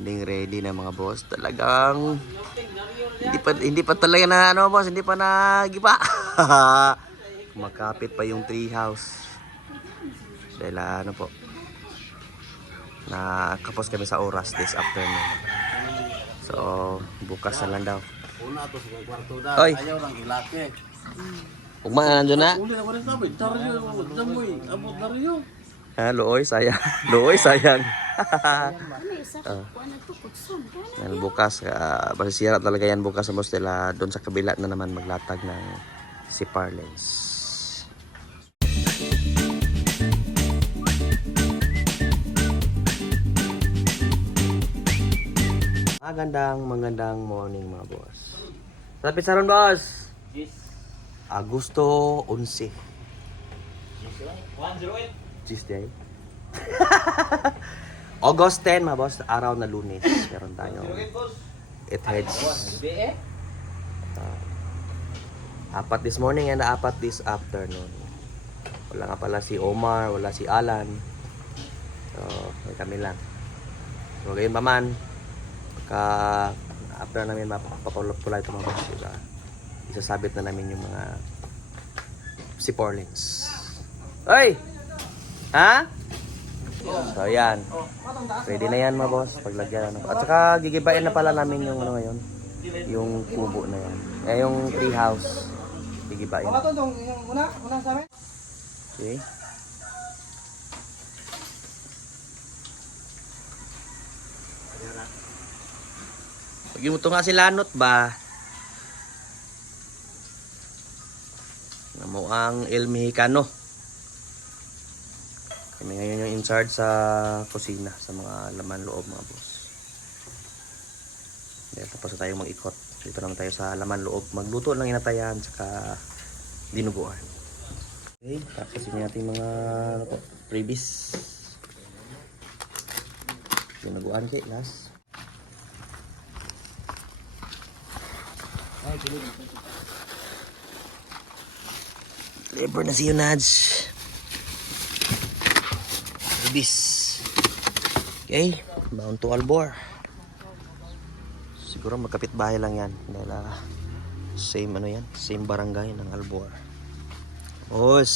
Ready na mga boss. Talagang hindi pa talaga na ano boss, hindi pa nagiba. Kumakapit pa yung tree house. Dahil ano po, nakapos kami sa oras this afternoon. So, bukas na lang daw. Una to sa kwarto da. Oy. Ayaw lang ilaki. Ugma na nandiyo na. Uli na ko rin sabi. Taryo, damoy. Abot na riyo. Ha, looy sayang. Looy sayang. Yan, bukas, masisira talaga yan bukas sa Mostela. Doon sa kabila na naman maglatag ng si Parlins. Magandang morning mga boss. Sa pizzaron boss? Yes. Agosto 11. 108. Tuesday. August 10 mga boss, araw na Lunes. Meron tayong it heads. Apat this morning and apat this afternoon. Wala nga pala si Omar, wala si Alan. So, may kami lang. So, gayon pa man, after namin mapapapulay ito mga boss, isasabit na namin yung mga si Porlins. Hoy! Ha? So, ayan. Ready na yan mga boss. Paglagyan ano. At saka gigibain na pala namin yung ano ngayon. Yung kubo na yan. Yung tree house. Gigibain. Yung una sa amin. Okay. Pag mo to nga si Lanot ba? Namo ang El Mexicano. Kami ngayon yung in charge sa kusina, sa mga laman loob mga boss. Dahil tapos na tayong mag-ikot. Dito naman tayo sa laman loob. Magluto lang inatayan, saka dinuguan. Okay, tapos yun natin mga ano po, freebies. Dinuguan kay last. Liver na si Yunaj. Freebies. Okay, bound to Albor. Siguro magkapit bahay lang yan. Dahil same ano yan, same barangay ng Albor. Boss,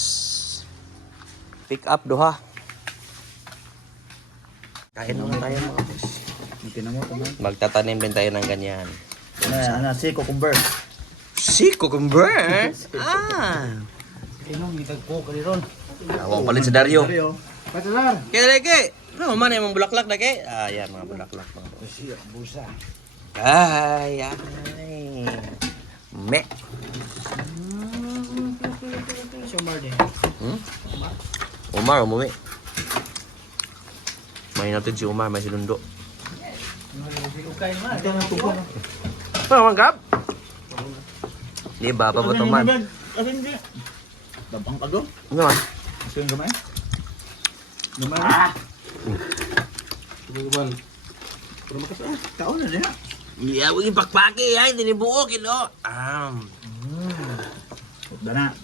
pick up doha. Kain naman tayo mga boss. Magtatanim din tayo ng ganyan. Si cucumber. Si cucumber? Inong gitagpo ka ron. Awang palit si Dario. Patalar. Kaya lagi, ano man yung bulaklak lagi? Yan mga bulaklak mga boss. Siya busa. Ay. Me. Si Omar din. Omar, umuwi. May natin si Omar, may sinundo. Okay man. Ito na tubo. Ano man, Gab? Di ba, pabuto man? Asin di. Dabang ka doon. Ano man? Asin gamay. Gamay. Tubuan. Pero makasa. Taon na niya. Yeah, huwag yung pakpaki, ay, tinibuo, kilo. Dana.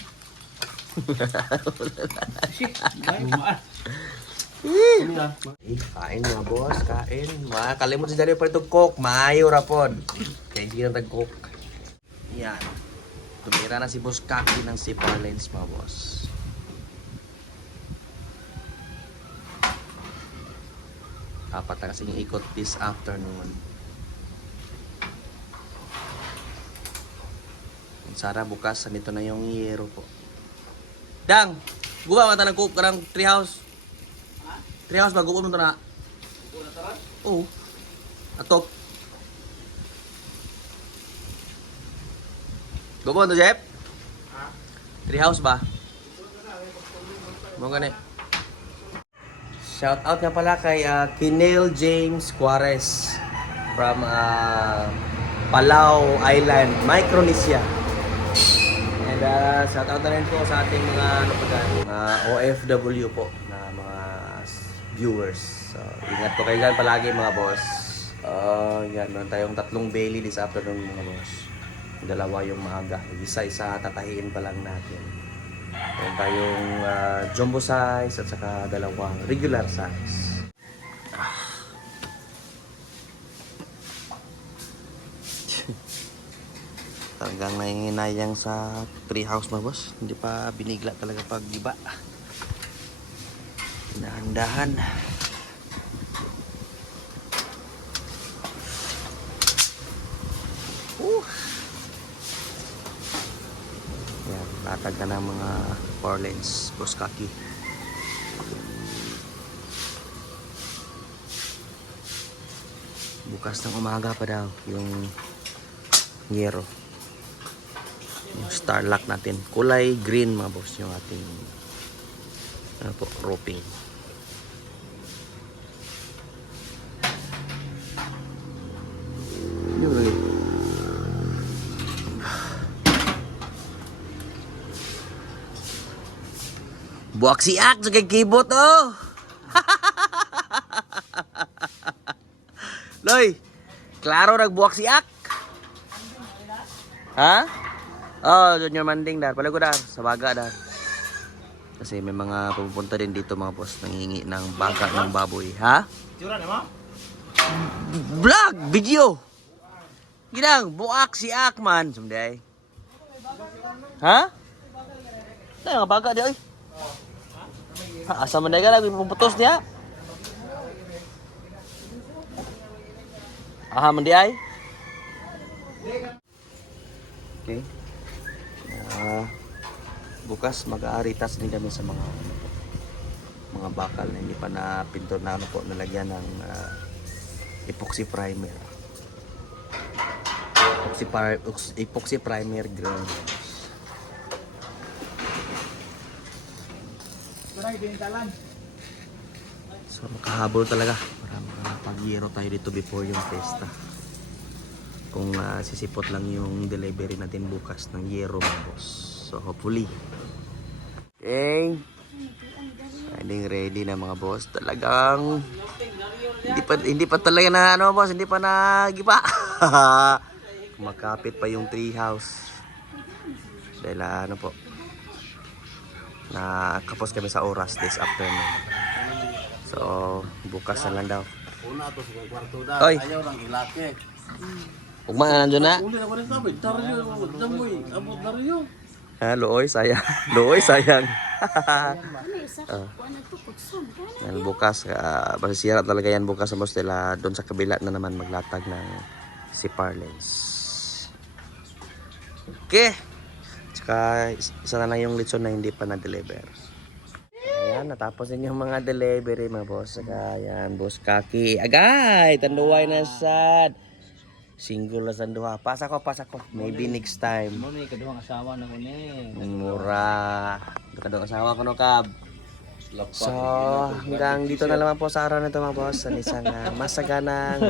Kain mga boss, kain. Kalimut si Dario pa ito cook, maayo rapod. Kaya hindi na tag-cook. Yan. Tumira na si Boss Kaki ng si Parlins mga boss. Apat na kasing ikot this afternoon. Sana bukas, nito na yung yero po. Dang! Guba mata ng cook karang treehouse. Treehouse ba? Guba mo ito na? Oo. Atop. Guba mo ito, Jeff? Treehouse ba? Mga gani. Shout out nga pala kay Kinel James Juarez from Palau Island, Micronesia. And shout out na rin po sa ating mga OFW po na mga viewers. So, ingat po kayo dyan palagi mga boss. Yan, meron tayong 3 Bailey this afternoon mga boss. 2 yung maaga. Isa-isa tatahiin pa lang natin. Meron tayong jumbo size at saka 2 regular size. Talagang nanginayang sa treehouse mga boss. Hindi pa binigla talaga pag iba. Dahan-dahan. Yan, latag na ng mga power lines, boss Kaki. Bukas ng umaga pa daw yung yero. Yung starlock natin. Kulay green mga boss yung ating ano po, roping. Yun. Buwak si Ak sa kay keyboard oh. Loy, klaro nagbuwak si Ak. Ha? Oh, Junior Manding dar. Pala ko dar, sa baga dar. Kasi may mga pupunta din dito mga boss, nanghingi ng baga ng baboy. Ha? Tsura na mo? Vlog, video. Ginang, buwak si Ak man. Sumday. Ha? Ay, nga baga di ay. Ha, asa man day ka lang, puputos niya. Aha, man di ay. Okay. Bukas mag-aaritas din kami sa mga bakal na hindi pa na pintor na ano po, nalagyan ng epoxy primer. Epoxy primer ground. So makahabol talaga para makapag-yero tayo dito before yung festa. Kung sisipot lang yung delivery natin bukas ng yero mga boss. So hopefully. Okay. Ready na mga boss. Talagang hindi pa talaga na ano boss, hindi pa nagipa. Makapit pa yung treehouse. Dahil ano po. Nakapos kami sa oras this afternoon. So bukas na lang daw. Una to sa kwarto da. Oy. Ayaw nang ilake. Ugma na nandiyo na. Uli na ko rin sabi. Taryo, damoy, abot na rin yun. Ha, looy sayang. Looy sayang. Yan bukas, masisirat talaga yan bukas sa Mostela. Doon sa kabila na naman maglatag ng si Parlens. Okay. Tsaka isa na lang yung litson na hindi pa na-deliver. Ayan, natapos din yung mga delivery mga boss. Saka yan, boss Kaki. Agay! Tanduay na sad. Single na sanduha. Pasa ko. Maybe next time. Mo ni kaduhang asawa na ko ni. Mura. Kadong asawa ko no, Kab. So, hanggang dito na naman po sa araw na ito mga boss. Sa isang masaganang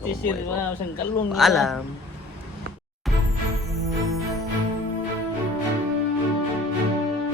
Tisir pamumuhay po. wala sang kalong. Paalam.